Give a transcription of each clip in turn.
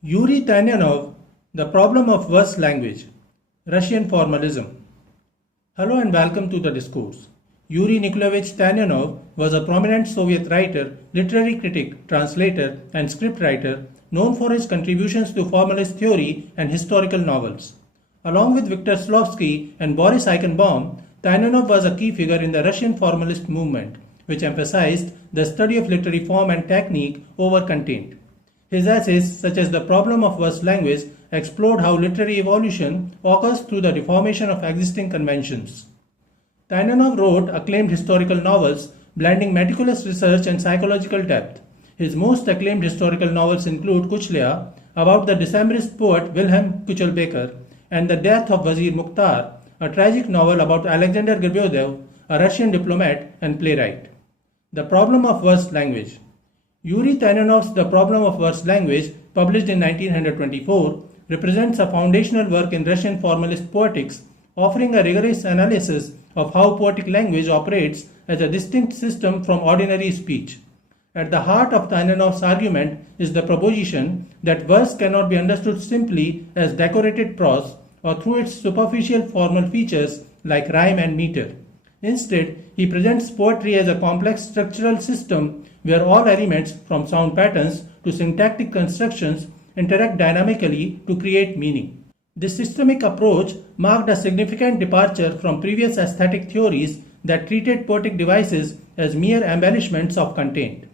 Yuri Tynyanov, The Problem of Verse Language, Russian Formalism. Hello and welcome to the discourse. Yuri Nikolaevich Tynyanov was a prominent Soviet writer, literary critic, translator, and scriptwriter known for his contributions to formalist theory and historical novels. Along with Viktor Shklovsky and Boris Eikhenbaum, Tynyanov was a key figure in the Russian formalist movement, which emphasized the study of literary form and technique over content. His essays, such as The Problem of Verse Language, explored how literary evolution occurs through the deformation of existing conventions. Tynyanov wrote acclaimed historical novels, blending meticulous research and psychological depth. His most acclaimed historical novels include Küchlya, about the Decembrist poet Wilhelm Küchlya, and The Death of Vazir-Mukhtar, a tragic novel about Alexander Griboyev, a Russian diplomat and playwright. The Problem of Verse Language. Yuri Tynyanov's The Problem of Verse Language, published in 1924, represents a foundational work in Russian formalist poetics, offering a rigorous analysis of how poetic language operates as a distinct system from ordinary speech. At the heart of Tynyanov's argument is the proposition that verse cannot be understood simply as decorated prose or through its superficial formal features like rhyme and meter. Instead, he presents poetry as a complex structural system where all elements, from sound patterns to syntactic constructions, interact dynamically to create meaning. This systemic approach marked a significant departure from previous aesthetic theories that treated poetic devices as mere embellishments of content.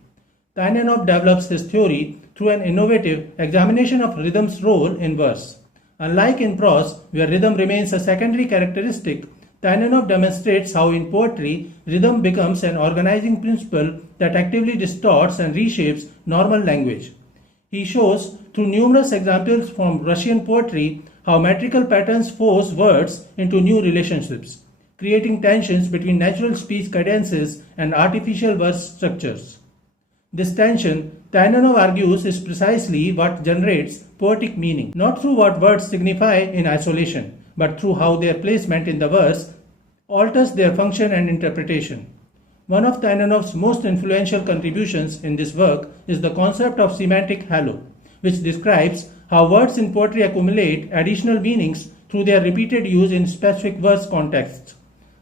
Tynyanov develops his theory through an innovative examination of rhythm's role in verse. Unlike in prose, where rhythm remains a secondary characteristic, Tynyanov demonstrates how in poetry, rhythm becomes an organizing principle that actively distorts and reshapes normal language. He shows, through numerous examples from Russian poetry, how metrical patterns force words into new relationships, creating tensions between natural speech cadences and artificial verse structures. This tension, Tynyanov argues, is precisely what generates poetic meaning, not through what words signify in isolation, but through how their placement in the verse alters their function and interpretation. One of Tynyanov's most influential contributions in this work is the concept of semantic halo, which describes how words in poetry accumulate additional meanings through their repeated use in specific verse contexts.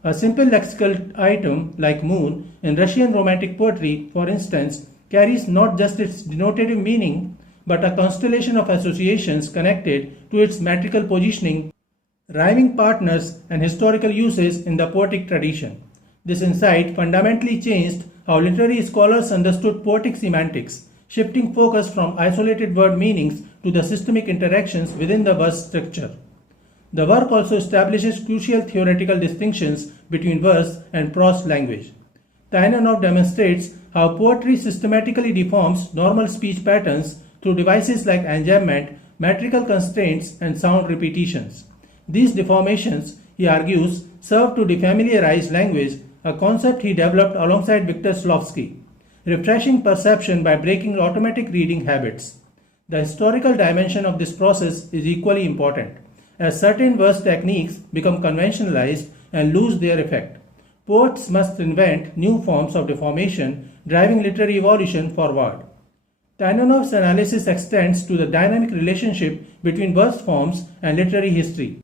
A simple lexical item like moon in Russian romantic poetry, for instance, carries not just its denotative meaning, but a constellation of associations connected to its metrical positioning, rhyming partners, and historical uses in the poetic tradition. This insight fundamentally changed how literary scholars understood poetic semantics, shifting focus from isolated word meanings to the systemic interactions within the verse structure. The work also establishes crucial theoretical distinctions between verse and prose language. Tynyanov demonstrates how poetry systematically deforms normal speech patterns through devices like enjambment, metrical constraints, and sound repetitions. These deformations, he argues, serve to defamiliarize language, a concept he developed alongside Viktor Shklovsky, refreshing perception by breaking automatic reading habits. The historical dimension of this process is equally important, as certain verse techniques become conventionalized and lose their effect. Poets must invent new forms of deformation, driving literary evolution forward. Tynyanov's analysis extends to the dynamic relationship between verse forms and literary history.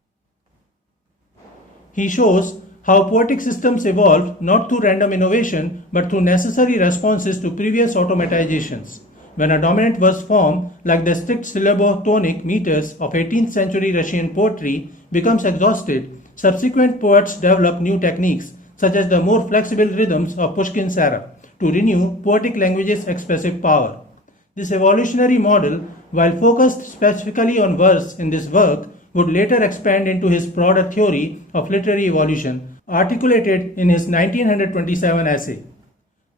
He shows how poetic systems evolve not through random innovation but through necessary responses to previous automatizations. When a dominant verse form, like the strict syllabo-tonic meters of 18th century Russian poetry, becomes exhausted, subsequent poets develop new techniques, such as the more flexible rhythms of Pushkin's era, to renew poetic language's expressive power. This evolutionary model, while focused specifically on verse in this work, would later expand into his broader theory of literary evolution, articulated in his 1927 essay.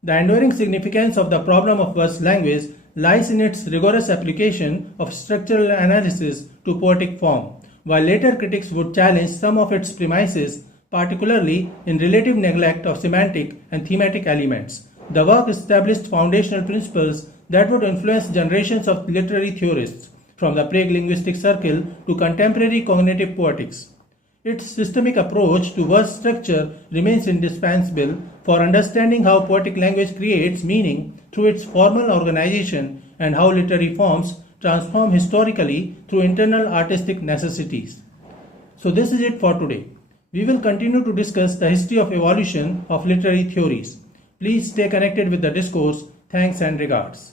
The enduring significance of the problem of verse language lies in its rigorous application of structural analysis to poetic form, while later critics would challenge some of its premises, particularly in relative neglect of semantic and thematic elements. The work established foundational principles that would influence generations of literary theorists, from the Prague linguistic circle to contemporary cognitive poetics. Its systemic approach to verse structure remains indispensable for understanding how poetic language creates meaning through its formal organization and how literary forms transform historically through internal artistic necessities. So this is it for today. We will continue to discuss the history of evolution of literary theories. Please stay connected with the discourse. Thanks and regards.